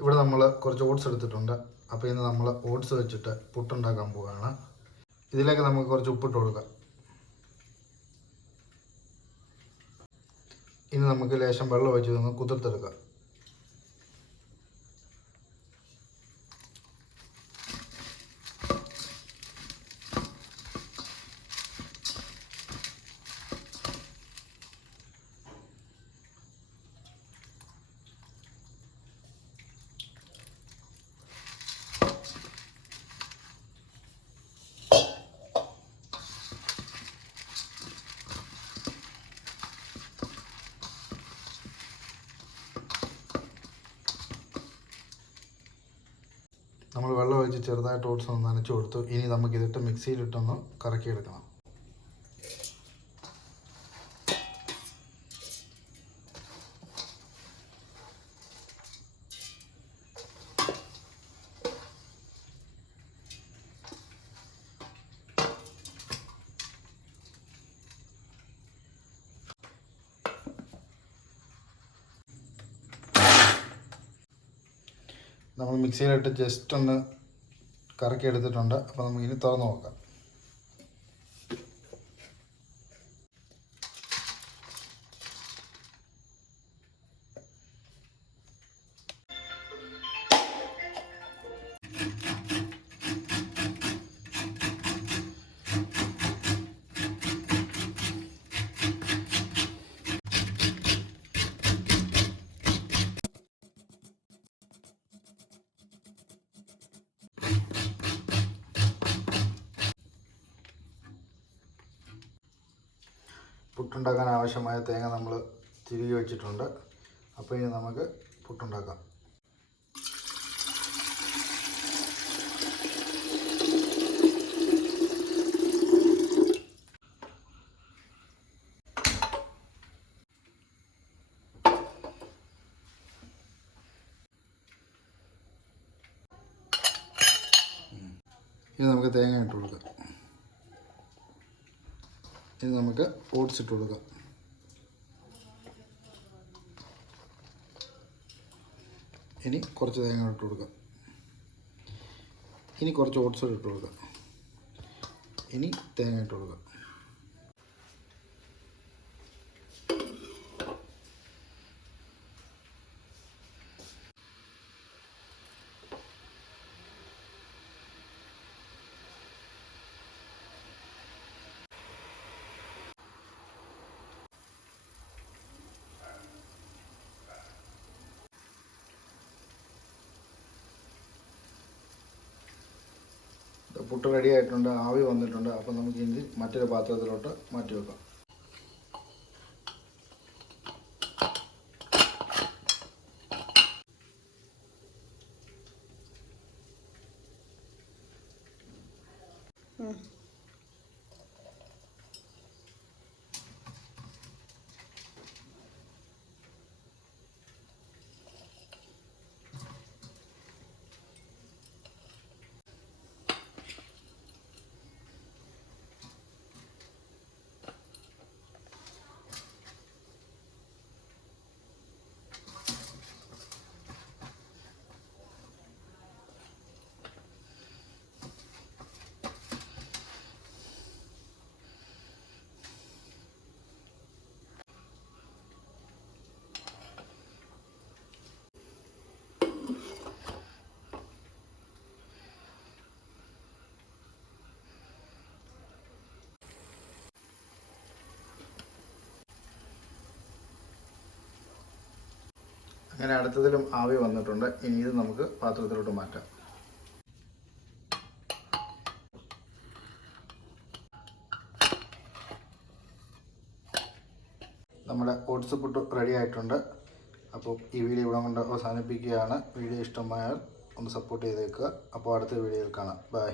ഇവിടെ നമ്മൾ കുറച്ച് ഓട്സ് എടുത്തിട്ടുണ്ട്. അപ്പോൾ ഇന്ന് നമ്മൾ ഓട്സ് വെച്ചിട്ട് പുട്ടുണ്ടാക്കാൻ പോവുകയാണ്. ഇതിലേക്ക് നമുക്ക് കുറച്ച് ഉപ്പിട്ട് കൊടുക്കാം. ഇനി നമുക്ക് ലേശം വെള്ളം ഒഴിച്ച് നിന്ന് കുതിർത്തെടുക്കാം. നമ്മൾ വെള്ളം ഒഴിച്ച് ചെറുതായിട്ട് ഓട്സ് ഒന്ന് നനച്ച് കൊടുത്തു. ഇനി നമുക്ക് ഇതിട്ട് മിക്സിയിലിട്ടൊന്ന് കറക്കിയെടുക്കണം. നമ്മൾ മിക്സിയിലിട്ട് ജസ്റ്റ് ഒന്ന് കറക്കി എടുത്തിട്ടുണ്ട് അപ്പോൾ നമുക്ക് ഇനി തുറന്ന് നോക്കാം. പുട്ടുണ്ടാക്കാൻ ആവശ്യമായ തേങ്ങ നമ്മൾ തിരികെ വെച്ചിട്ടുണ്ട്. അപ്പോൾ ഇനി നമുക്ക് പുട്ടുണ്ടാക്കാം. ഇനി നമുക്ക് തേങ്ങ ഇട്ട് കൊടുക്കാം. ഇനി നമുക്ക് ഓട്സ് കൊടുക്കാം. ഇനി കുറച്ച് തേങ്ങ ഇട്ട് കൊടുക്കാം. ഇനി കുറച്ച് ഓട്സ് ഇട്ട് കൊടുക്കാം. ഇനി തേങ്ങ ഇട്ട് കൊടുക്കാം. പുട്ട് റെഡി ആയിട്ടുണ്ട് ആവി വന്നിട്ടുണ്ട്. അപ്പോൾ നമുക്ക് ഇനി മറ്റൊരു പാത്രത്തിലോട്ട് മാറ്റി വെക്കാം. അങ്ങനെ അടുത്തതിലും ആവി വന്നിട്ടുണ്ട്. ഇനി ഇത് നമുക്ക് പാത്രത്തിലോട്ട് മാറ്റാം. നമ്മുടെ ഓട്സ് പുട്ട് റെഡി ആയിട്ടുണ്ട്. അപ്പോൾ ഈ വീഡിയോ ഇവിടെ കൊണ്ട് അവസാനിപ്പിക്കുകയാണ്. വീഡിയോ ഇഷ്ടമായാൽ ഒന്ന് സപ്പോർട്ട് ചെയ്തേക്കുക. അപ്പോൾ അടുത്ത വീഡിയോയിൽ കാണാം. ബൈ